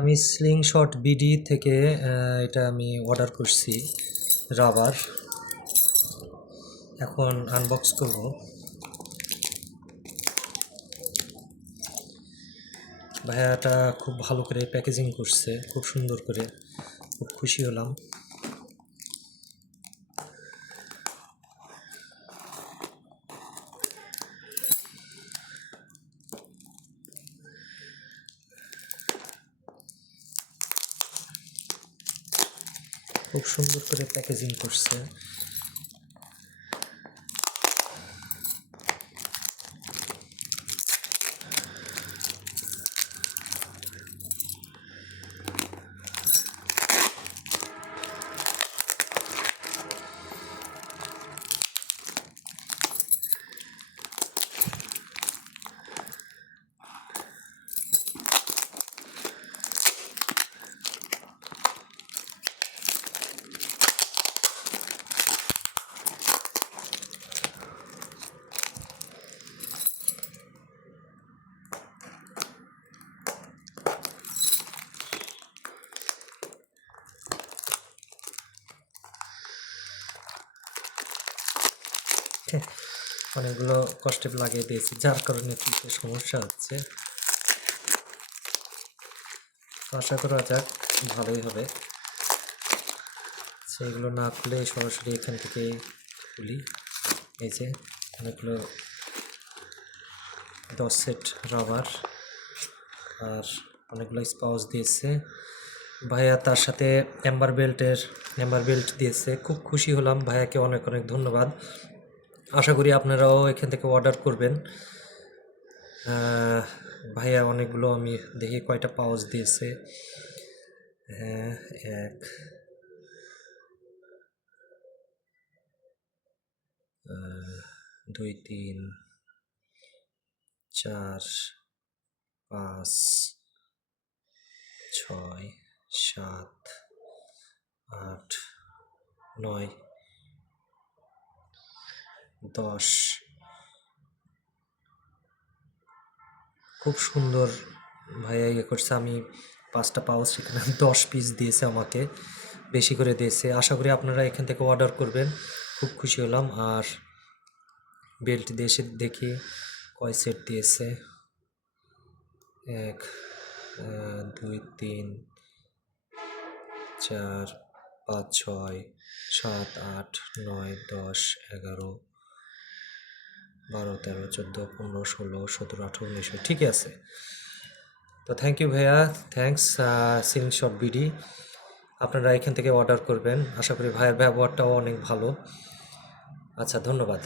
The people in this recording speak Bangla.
আমি স্লিংশট বিডি থেকে এটা আমি অর্ডার করছি রাবার এখন আনবক্স করব। ভাইয়াটা খুব ভালো করে প্যাকেজিং করছে, খুব সুন্দর করে, খুব খুশি হলাম। খুব সুন্দর করে প্যাকেজিং করছে। অনেকগুলো কষ্টে লাগিয়ে দিয়েছি, যার কারণে তুলতে সমস্যা হচ্ছে। আশা করা যাক, ভালোই হবে। সেগুলো না খুলে সরাসরি এখান থেকে খুলি। এই যে, অনেকগুলো দশ সেট রাবার আর অনেকগুলো স্পাউস দিয়েছে। ভাইয়া তার সাথে অ্যাম্বার বেল্টের অ্যাম্বার বেল্ট দিয়েছে। খুব খুশি হলাম। ভাইয়াকে অনেক অনেক ধন্যবাদ। আশা করি আপনারাও এখান থেকে অর্ডার করবেন। ভাইয়া অনেকগুলো আমি দেখি কয়টা পাউচ দিয়েছে। হ্যাঁ এক। দুই, তিন, চার, পাঁচ, ছয়, সাত, আট, নয়। দশ। খুব সুন্দর ভাইয়া ইয়ে করছে। আমি পাঁচটা পাউচ সেখানে দশ পিস দিয়েছে আমাকে, বেশি করে দিয়েছে। আশা করি আপনারা এখান থেকে অর্ডার করবেন। খুব খুশি হলাম। আর বেল্ট এসে দেখি কয় সেট দিয়েছে। এক দুই, তিন, চার, পাঁচ, ছয়, সাত, আট, নয়, দশ, এগারো বারো, তেরো, চোদ্দ, পনেরো, ষোলো, সতেরো, আঠেরো উনিশশো ঠিকই আছে। তো থ্যাংক ইউ ভাইয়া থ্যাংকস সিলিং শপ বিডি আপনারা এখান থেকে অর্ডার করবেন। আশা করি ভাইয়ের ব্যবহারটাও অনেক ভালো। আচ্ছা ধন্যবাদ।